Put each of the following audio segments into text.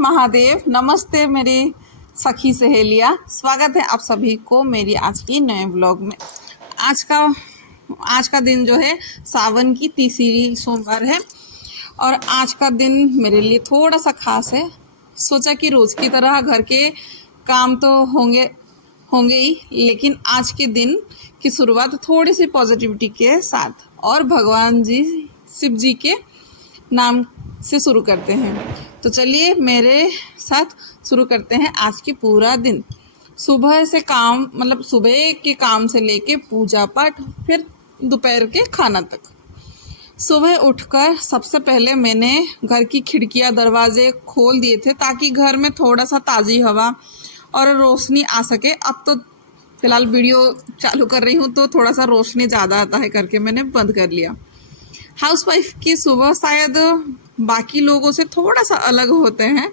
महादेव। नमस्ते मेरी सखी सहेलियाँ, स्वागत है आप सभी को मेरी आज की नए ब्लॉग में। आज का दिन जो है सावन की तीसरी सोमवार है और आज का दिन मेरे लिए थोड़ा सा खास है। सोचा कि रोज़ की तरह घर के काम तो होंगे ही, लेकिन आज के दिन की शुरुआत थोड़ी सी पॉजिटिविटी के साथ और भगवान जी शिव जी के नाम से शुरू करते हैं। तो चलिए मेरे साथ शुरू करते हैं आज की पूरा दिन। सुबह से काम सुबह के काम से लेके पूजा पाठ, फिर दोपहर के खाना तक। सुबह उठकर सबसे पहले मैंने घर की खिड़कियां दरवाजे खोल दिए थे ताकि घर में थोड़ा सा ताज़ी हवा और रोशनी आ सके। अब तो फिलहाल वीडियो चालू कर रही हूँ तो थोड़ा सा रोशनी ज़्यादा आता है करके मैंने बंद कर लिया। हाउसवाइफ की सुबह शायद बाकी लोगों से थोड़ा सा अलग होते हैं।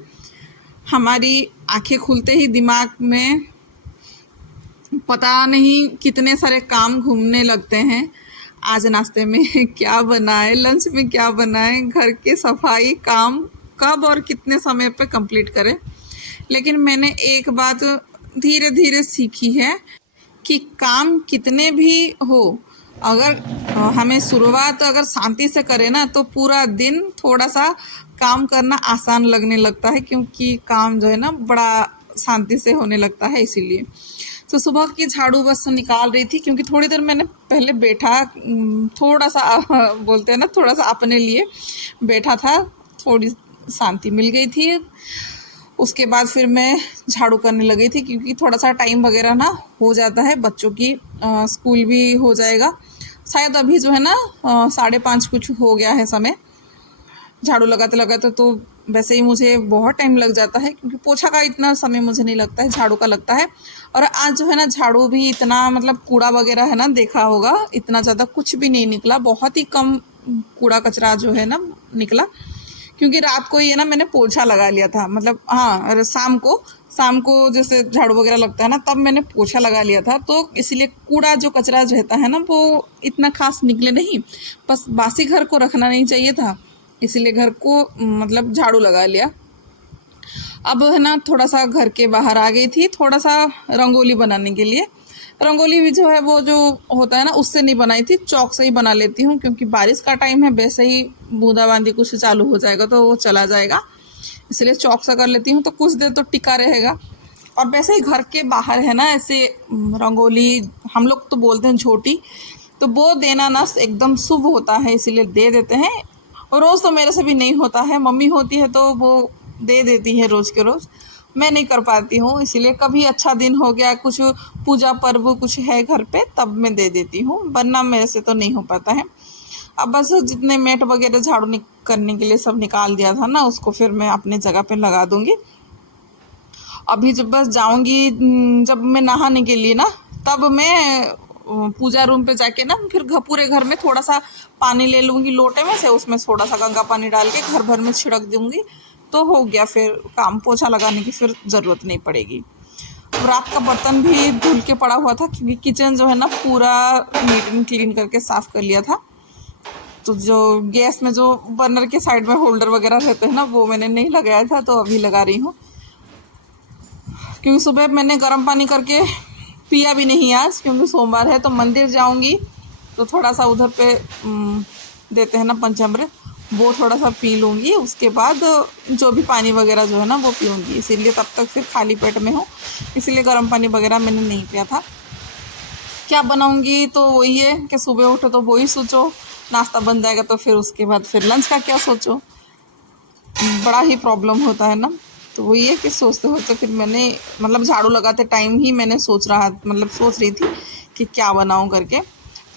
हमारी आंखें खुलते ही दिमाग में पता नहीं कितने सारे काम घूमने लगते हैं। आज नाश्ते में क्या बनाए, लंच में क्या बनाए, घर के सफाई काम कब और कितने समय पे कंप्लीट करें। लेकिन मैंने एक बात धीरे धीरे सीखी है कि काम कितने भी हो, अगर हमें शुरुआत अगर शांति से करें ना तो पूरा दिन थोड़ा सा काम करना आसान लगने लगता है, क्योंकि काम जो है ना बड़ा शांति से होने लगता है। इसीलिए तो सुबह की झाड़ू बस निकाल रही थी, क्योंकि थोड़ी देर मैंने पहले बैठा, थोड़ा सा बोलते हैं ना थोड़ा सा अपने लिए बैठा था, थोड़ी शांति मिल गई थी। उसके बाद फिर मैं झाड़ू करने लगी थी, क्योंकि थोड़ा सा टाइम वगैरह ना हो जाता है, बच्चों की स्कूल भी हो जाएगा। शायद अभी जो है ना 5:30 कुछ हो गया है समय। झाड़ू लगाते लगाते तो वैसे ही मुझे बहुत टाइम लग जाता है, क्योंकि पोछा का इतना समय मुझे नहीं लगता है, झाड़ू का लगता है। और आज जो है ना झाड़ू भी इतना कूड़ा वगैरह है ना, देखा होगा इतना ज़्यादा कुछ भी नहीं निकला, बहुत ही कम कूड़ा कचरा जो है ना निकला, क्योंकि रात को ही है ना मैंने पोछा लगा लिया था। हाँ, शाम को जैसे झाड़ू वगैरह लगता है ना तब मैंने पोछा लगा लिया था, तो इसलिए कूड़ा जो कचरा रहता है ना वो इतना खास निकले नहीं। बस बासी घर को रखना नहीं चाहिए था, इसीलिए घर को झाड़ू लगा लिया। अब है ना थोड़ा सा घर के बाहर आ गई थी, थोड़ा सा रंगोली बनाने के लिए। रंगोली भी जो है वो जो होता है ना उससे नहीं बनाई थी, चौक से ही बना लेती हूँ, क्योंकि बारिश का टाइम है, वैसे ही बूंदाबांदी कुछ चालू हो जाएगा तो वो चला जाएगा, इसलिए चौक से कर लेती हूँ तो कुछ देर तो टिका रहेगा। और वैसे ही घर के बाहर है ना ऐसे रंगोली, हम लोग तो बोलते हैं झोटी, तो वो देना ना एकदम शुभ होता है, इसीलिए दे देते हैं। और रोज़ तो मेरे से भी नहीं होता है, मम्मी होती है तो वो दे देती है रोज़ के रोज़, मैं नहीं कर पाती हूँ। इसीलिए कभी अच्छा दिन हो गया, कुछ पूजा पर्व कुछ है घर पे, तब मैं दे देती हूँ, वरना मेरे से तो नहीं हो पाता है। अब बस जितने मैट वगैरह झाड़ू करने के लिए सब निकाल दिया था ना, उसको फिर मैं अपने जगह पे लगा दूँगी। अभी जब बस जाऊँगी, जब मैं नहाने के लिए ना, तब मैं पूजा रूम पे जाके ना फिर पूरे घर में थोड़ा सा पानी ले लूँगी लोटे में से, उसमें थोड़ा सा गंगा पानी डाल के घर भर में छिड़क दूँगी, तो हो गया फिर काम। पोछा लगाने की फिर ज़रूरत नहीं पड़ेगी। रात का बर्तन भी धुल के पड़ा हुआ था, क्योंकि किचन जो है ना पूरा नीट एंड क्लीन करके साफ़ कर लिया था। तो जो गैस में जो बर्नर के साइड में होल्डर वगैरह रहते हैं ना, वो मैंने नहीं लगाया था, तो अभी लगा रही हूँ, क्योंकि सुबह मैंने गर्म पानी करके पिया भी नहीं आज, क्योंकि सोमवार है। तो मंदिर जाऊँगी तो थोड़ा सा उधर पे देते हैं ना पंचामृत, वो थोड़ा सा पी लूँगी, उसके बाद जो भी पानी वगैरह जो है ना वो पीऊँगी। इसीलिए तब तक फिर खाली पेट में हूँ, इसीलिए गर्म पानी वगैरह मैंने नहीं पिया था। क्या बनाऊँगी तो वही है कि सुबह उठो तो वही सोचो, नाश्ता बन जाएगा तो फिर उसके बाद फिर लंच का क्या सोचो, बड़ा ही प्रॉब्लम होता है ना। तो वही है कि सोचते होते फिर मैंने झाड़ू लगाते टाइम ही मैंने सोच रही थी कि क्या बनाऊँ करके,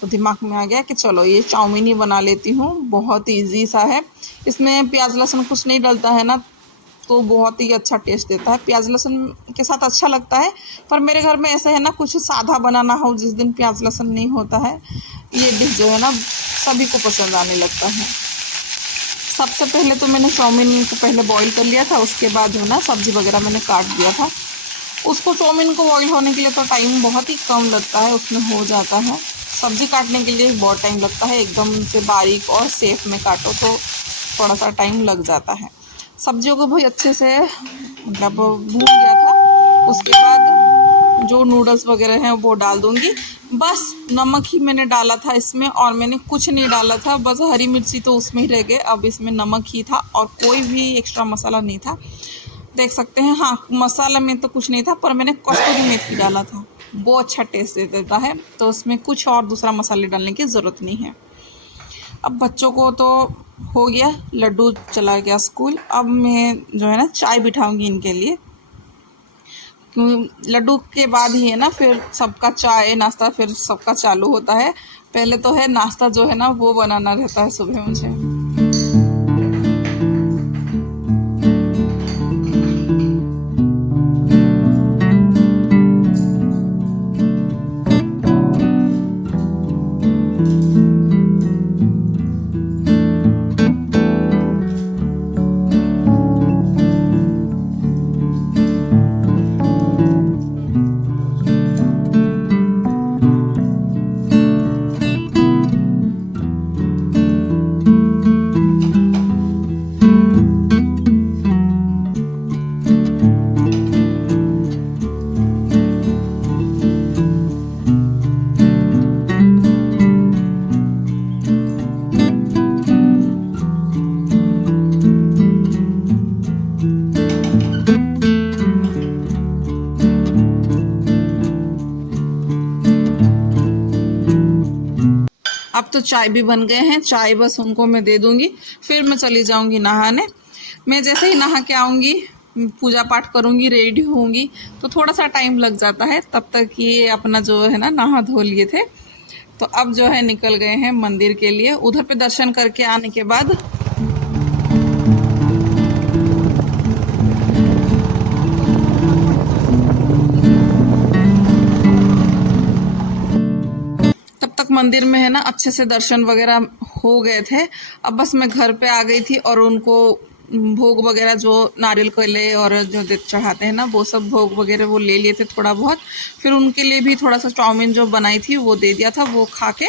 तो दिमाग में आ गया कि चलो ये चाउमीन ही बना लेती हूँ, बहुत ईजी सा है। इसमें प्याज लहसुन कुछ नहीं डलता है ना, तो बहुत ही अच्छा टेस्ट देता है। प्याज लहसुन के साथ अच्छा लगता है, पर मेरे घर में ऐसे है ना कुछ सादा बनाना हो जिस दिन प्याज लहसुन नहीं होता है, ये डिश जो है ना सभी को पसंद आने लगता है। सबसे पहले तो मैंने चाउमीन को पहले बॉईल कर लिया था, उसके बाद जो है ना सब्ज़ी वगैरह मैंने काट दिया था। उसको चाउमीन को बॉईल होने के लिए तो टाइम बहुत ही कम लगता है, उसमें हो जाता है। सब्ज़ी काटने के लिए बहुत टाइम लगता है, एकदम से बारीक और सेफ में काटो तो थोड़ा सा टाइम लग जाता है। सब्जियों को बहुत अच्छे से मतलब भून गया था। उसके बाद जो नूडल्स वगैरह हैं वो डाल दूँगी। बस नमक ही मैंने डाला था इसमें, और मैंने कुछ नहीं डाला था, बस हरी मिर्ची तो उसमें ही रह गए। अब इसमें नमक ही था और कोई भी एक्स्ट्रा मसाला नहीं था, देख सकते हैं। हाँ, मसाला में तो कुछ नहीं था, पर मैंने कसूरी मेथी डाला था, वो अच्छा टेस्ट दे देता है, तो उसमें कुछ और दूसरा मसाले डालने की ज़रूरत नहीं है। अब बच्चों को तो हो गया, लड्डू चला गया स्कूल। अब मैं जो है ना चाय बिठाऊंगी इनके लिए। लड्डू के बाद ही है ना फिर सबका चाय नाश्ता फिर सबका चालू होता है। पहले तो है नाश्ता जो है ना वो बनाना रहता है सुबह मुझे। अब तो चाय भी बन गए हैं, चाय बस उनको मैं दे दूंगी, फिर मैं चली जाऊंगी नहाने। मैं जैसे ही नहा के आऊँगी, पूजा पाठ करूँगी, रेडी होंगी, तो थोड़ा सा टाइम लग जाता है। तब तक ये अपना जो है ना नहा धो लिए थे। तो अब जो है निकल गए हैं मंदिर के लिए। उधर पे दर्शन करके आने के बाद तब तक मंदिर में है ना अच्छे से दर्शन वगैरह हो गए थे। अब बस मैं घर पे आ गई थी और उनको भोग वगैरह जो नारियल केले और जो चढ़ाते हैं ना वो सब भोग वगैरह वो ले लिए थे थोड़ा बहुत। फिर उनके लिए भी थोड़ा सा चाउमीन जो बनाई थी वो दे दिया था, वो खा के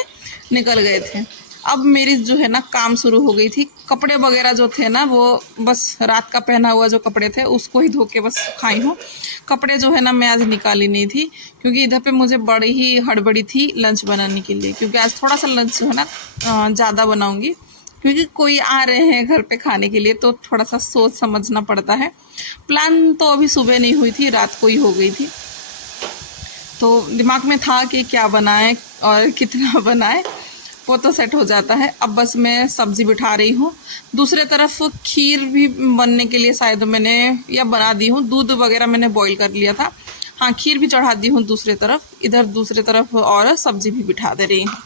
निकल गए थे। अब मेरी जो है ना काम शुरू हो गई थी। कपड़े वगैरह जो थे ना वो बस रात का पहना हुआ जो कपड़े थे उसको ही धो के बस खाई हूँ। कपड़े जो है ना मैं आज निकाली नहीं थी, क्योंकि इधर पे मुझे बड़ी ही हड़बड़ी थी लंच बनाने के लिए, क्योंकि आज थोड़ा सा लंच जो है ना ज़्यादा बनाऊँगी, क्योंकि कोई आ रहे हैं घर पे खाने के लिए, तो थोड़ा सा सोच समझना पड़ता है। प्लान तो अभी सुबह नहीं हुई थी, रात को ही हो गई थी। तो दिमाग में था कि क्या बनाएं और कितना बनाएं, वो तो सेट हो जाता है। अब बस मैं सब्ज़ी बिठा रही हूँ। दूसरे तरफ खीर भी बनने के लिए शायद मैंने या बना दी हूँ, दूध वगैरह मैंने बॉईल कर लिया था। हाँ, खीर भी चढ़ा दी हूँ दूसरे तरफ, इधर दूसरे तरफ और सब्ज़ी भी बिठा दे रही हूँ।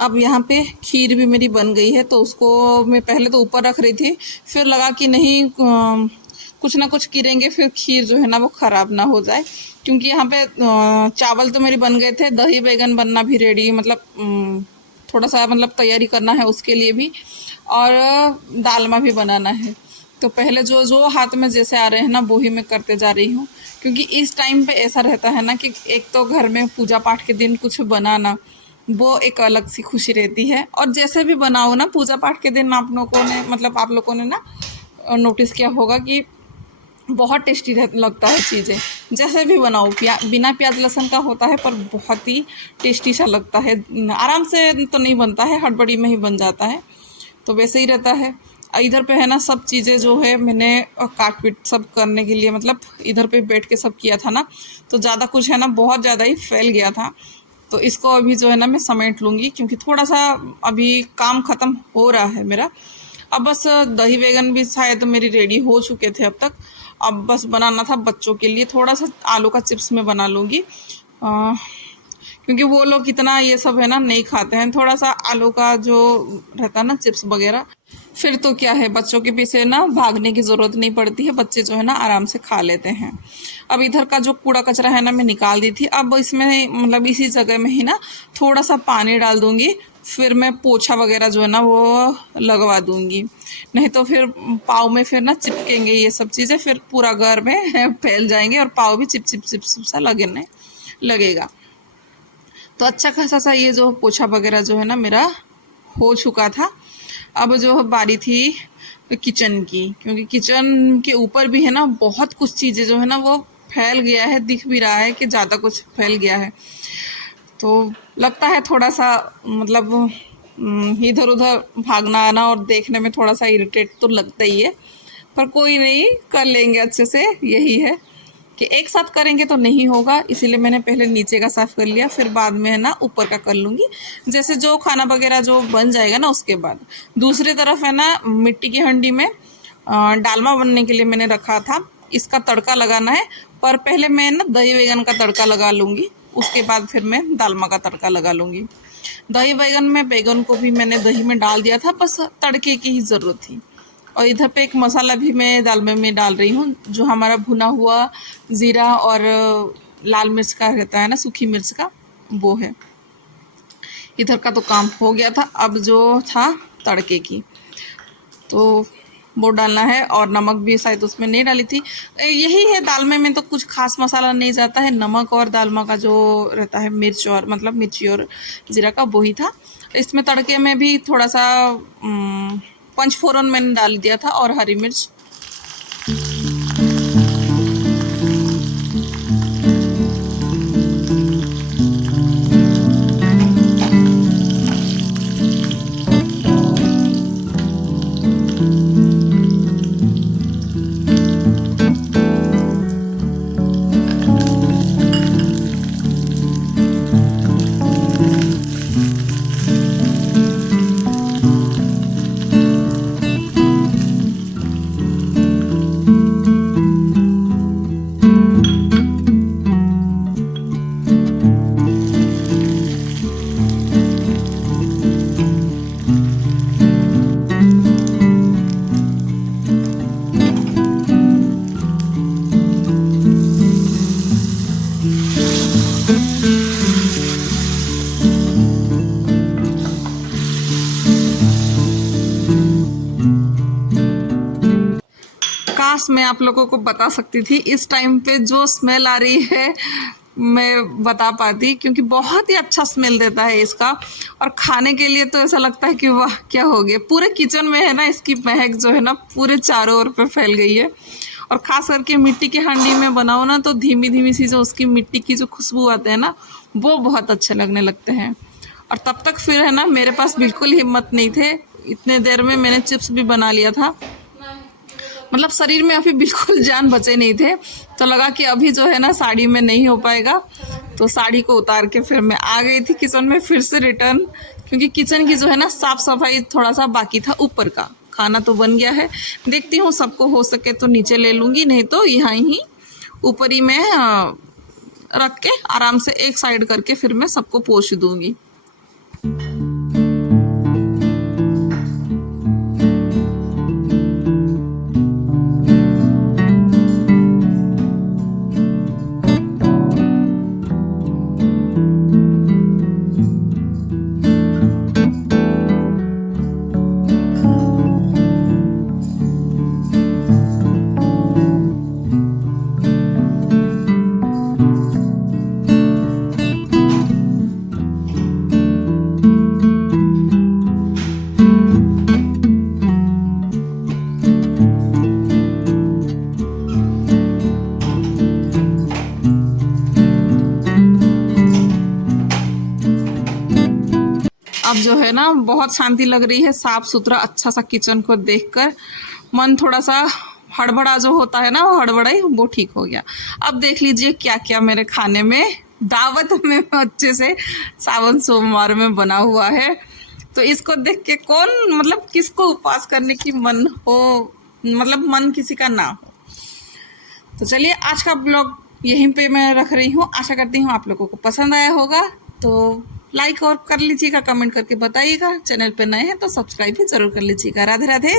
अब यहाँ पे खीर भी मेरी बन गई है, तो उसको मैं पहले तो ऊपर रख रही थी, फिर लगा कि नहीं कुछ ना कुछ गिरेंगे, फिर खीर जो है ना वो ख़राब ना हो जाए। क्योंकि यहाँ पे चावल तो मेरे बन गए थे, दही बैगन बनना भी रेडी, मतलब थोड़ा सा मतलब तैयारी करना है उसके लिए भी, और दालमा भी बनाना है। तो पहले जो जो हाथ में जैसे आ रहे हैं ना वो ही मैं करते जा रही हूँ, क्योंकि इस टाइम पे ऐसा रहता है ना कि एक तो घर में पूजा पाठ के दिन कुछ बनाना वो एक अलग सी खुशी रहती है। और जैसे भी बनाओ ना पूजा पाठ के दिन, आप लोगों ने मतलब आप लोगों ने ना नोटिस किया होगा कि बहुत टेस्टी लगता है चीज़ें। जैसे भी बनाओ, बिना प्याज लहसुन का होता है पर बहुत ही टेस्टी सा लगता है। आराम से तो नहीं बनता है, हड़बड़ी में ही बन जाता है, तो वैसे ही रहता है। इधर पे है ना सब चीज़ें जो है मैंने काट पीट सब करने के लिए, मतलब इधर पे बैठ के सब किया था ना, तो ज़्यादा कुछ है ना बहुत ज़्यादा ही फैल गया था। तो इसको अभी जो है ना मैं समेट लूँगी, क्योंकि थोड़ा सा अभी काम ख़त्म हो रहा है मेरा। अब बस दही बैगन भी शायद मेरी रेडी हो चुके थे अब तक। अब बस बनाना था बच्चों के लिए, थोड़ा सा आलू का चिप्स मैं बना लूँगी, क्योंकि वो लोग इतना ये सब है ना नहीं खाते हैं। थोड़ा सा आलू का जो रहता है ना चिप्स वगैरह फिर तो क्या है, बच्चों के पीछे ना भागने की ज़रूरत नहीं पड़ती है, बच्चे जो है ना आराम से खा लेते हैं। अब इधर का जो कूड़ा कचरा है ना मैं निकाल दी थी। अब इसमें मतलब इसी जगह में ही ना थोड़ा सा पानी डाल दूंगी, फिर मैं पोछा वगैरह जो है ना वो लगवा दूंगी। नहीं तो फिर पाँव में फिर ना चिपकेंगे ये सब चीज़ें, फिर पूरा घर में फैल जाएंगे और पाँव भी चिप चिप चिप चिप सा लगने लगेगा। तो अच्छा खासा सा ये जो पोछा वगैरह जो है ना मेरा हो चुका था। अब जो बारी थी किचन की, क्योंकि किचन के ऊपर भी है ना बहुत कुछ चीज़ें जो है ना वो फैल गया है, दिख भी रहा है कि ज़्यादा कुछ फैल गया है। तो लगता है थोड़ा सा मतलब इधर उधर भागना आना और देखने में थोड़ा सा इरिटेट तो लगता ही है, पर कोई नहीं, कर लेंगे अच्छे से। यही है कि एक साथ करेंगे तो नहीं होगा, इसीलिए मैंने पहले नीचे का साफ़ कर लिया, फिर बाद में है ना ऊपर का कर लूँगी, जैसे जो खाना वगैरह जो बन जाएगा ना उसके बाद। दूसरी तरफ है ना मिट्टी की हंडी में डालमा बनने के लिए मैंने रखा था, इसका तड़का लगाना है। पर पहले मैं ना दही बैगन का तड़का लगा लूँगी, उसके बाद फिर मैं दालमा का तड़का लगा लूँगी। दही बैगन में बैगन को भी मैंने दही में डाल दिया था, बस तड़के की ही ज़रूरत थी। और इधर पे एक मसाला भी मैं दाल में डाल रही हूँ, जो हमारा भुना हुआ ज़ीरा और लाल मिर्च का रहता है ना, सूखी मिर्च का, वो है। इधर का तो काम हो गया था, अब जो था तड़के की तो वो डालना है, और नमक भी शायद उसमें नहीं डाली थी। यही है, दाल में तो कुछ खास मसाला नहीं जाता है, नमक और दालमा का जो रहता है मिर्च और मतलब मिर्ची और ज़ीरा का, वही था। इसमें तड़के में भी थोड़ा सा पंचफोरन मैंने डाल दिया था और हरी मिर्च। काश मैं आप लोगों को बता सकती थी इस टाइम पे जो स्मेल आ रही है, मैं बता पाती, क्योंकि बहुत ही अच्छा स्मेल देता है इसका। और खाने के लिए तो ऐसा लगता है कि वाह क्या हो गया, पूरे किचन में है ना इसकी महक जो है ना पूरे चारों ओर पे फैल गई है। और ख़ास करके मिट्टी की हांडी में बनाओ ना, तो धीमी धीमी सी जो उसकी मिट्टी की जो खुशबू आते हैं ना, वो बहुत अच्छे लगने लगते हैं। और तब तक फिर है ना मेरे पास बिल्कुल हिम्मत नहीं थे, इतने देर में मैंने चिप्स भी बना लिया था, मतलब शरीर में अभी बिल्कुल जान बचे नहीं थे। तो लगा कि अभी जो है ना साड़ी में नहीं हो पाएगा, तो साड़ी को उतार के फिर मैं आ गई थी किचन में फिर से रिटर्न, क्योंकि किचन की जो है ना साफ़ सफाई थोड़ा सा बाकी था। ऊपर का खाना तो बन गया है, देखती हूँ सबको हो सके तो नीचे ले लूँगी, नहीं तो यहाँ ही ऊपर ही मैं रख के आराम से एक साइड करके फिर मैं सबको पोंछ दूँगी। अब जो है ना बहुत शांति लग रही है, साफ सुथरा अच्छा सा किचन को देखकर मन थोड़ा सा हड़बड़ा जो होता है ना, वो हड़बड़ाई वो ठीक हो गया। अब देख लीजिए क्या क्या मेरे खाने में दावत में अच्छे से सावन सोमवार में बना हुआ है। तो इसको देख के कौन मतलब किसको उपवास करने की मन हो, मतलब मन किसी का ना हो। तो चलिए आज का ब्लॉग यहीं पे मैं रख रही हूँ, आशा करती हूँ आप लोगों को पसंद आया होगा। तो लाइक और कर लीजिएगा, कमेंट करके बताइएगा। चैनल पे नए हैं तो सब्सक्राइब भी जरूर कर लीजिएगा। राधे राधे।